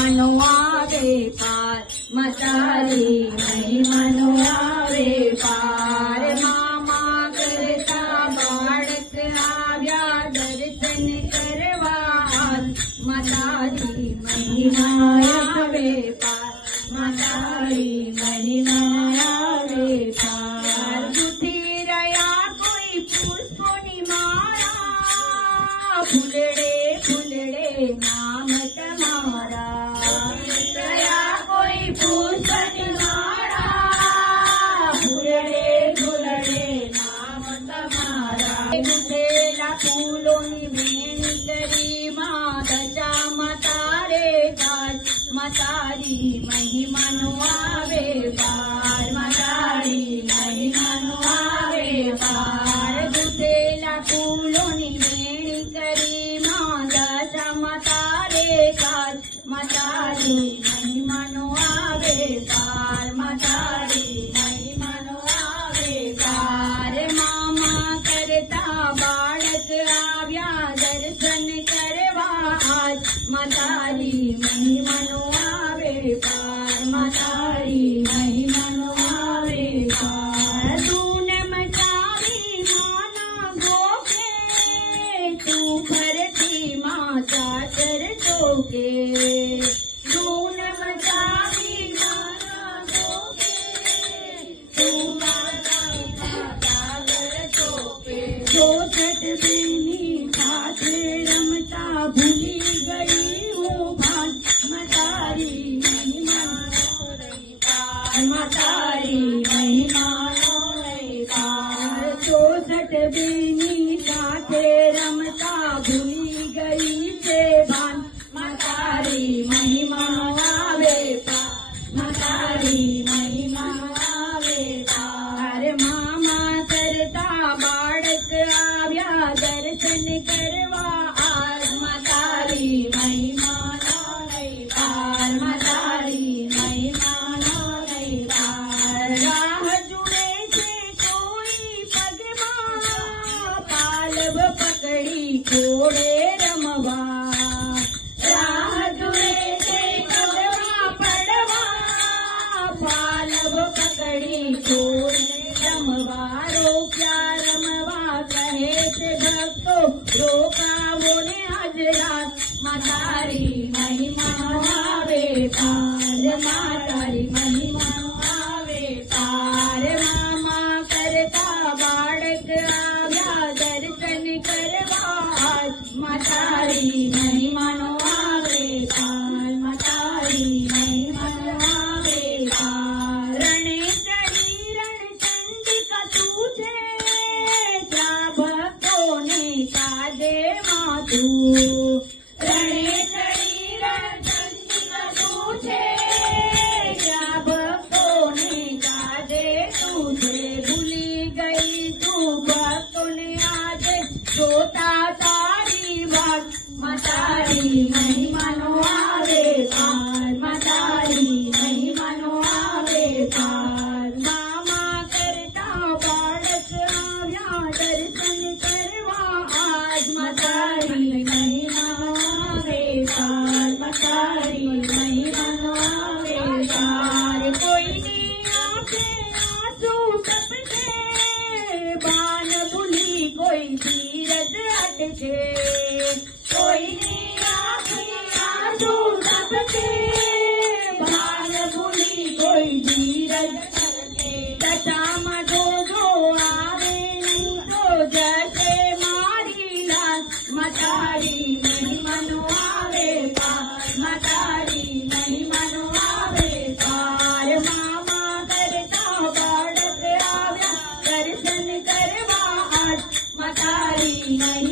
महिमानो आवे पार मतारी महिमानो आवे पार मामा करता बाळक आव्या दर्शन करवा मतारी महिमा आवे पार मतारी महिमा आवे पार बुद्धि रया कोई पुष्पोनी मारा फुलड़े फुलड़े नाम तुम्हारा दया कोई पुष्पोनी मारा फुलड़े फुलड़े नाम तुम्हारा गुठेला फूलोनी वेण करी माता मतारे काज मतारी महिमानो आवे पार मतारी महिमानो आवे पार गुठेला फूलोनी वेण करी माता मतारे काज मतारी महिमानो आवे पार मतारी महिमानो आवे पार मामा करता बाळक आव्या दर्शन करवा आज मतारी महिमानो आवे पार मतारी महिमानो आवे पार तूने मचावी माना गोके तू भरती माता चर टोके तूने मचावी माना गोके तू माता चर टोके जो छठ बेनी साथ रमता भूली गई हूँ भान मतारी महिमानो रही पार मतारी महिमानो रही पार जो छठ बेनी साथ रमता भूली गई से भान मतारी महिमानो आवे पार मतारी महिमानो आवे पार मामा करता बाळक आव्या दर्शन करवा आज मतारी महिमानो रही पार मतारी महिमानो रही पार राह जुड़े से कोई पगमा पालव पकड़ी घोड़े रमवा राह जुड़े से पगमा पड़वा पालव पकड़ी घोड़े रमवा रोक्या रमवा कहे से भक्तो रोका बोले आज रात मतारी महिमानो आवे पार मतारी महिमानो आवे पार मामा करता बाळक आव्या दर्शन करवा आज मतारी महिमानो आवे पार मतारी महिमानो आवे पार रणे चढी रणचंडिका तुझे त्या भक्तोने काजे मातू रणे चढी रणचंडिका तुझे त्या भक्तोने काजे तुझे भूली गई तू भक्तोने आज सोता तारी वाट मतारी महिमानो आवे पार मतारी महिमानो आवे पार मामा करता बाळक आव्या दर्शन करवा आज मतारी महिमानो आवे पार मतारी महिमानो आवे पार कोई नी आंखे आंसू टपके बाण भूली कोई धीरज अटके कोई नी आंखे आंसू टपके बाण भूली कोई धीरज अटके दशा जो जो आवे तो जैसे मारी लाल मतारी महिमानो आवे पार मतारी महिमानो आवे पार मामा करता बाळक आव्या दर्शन करवा आज मतारी महिमा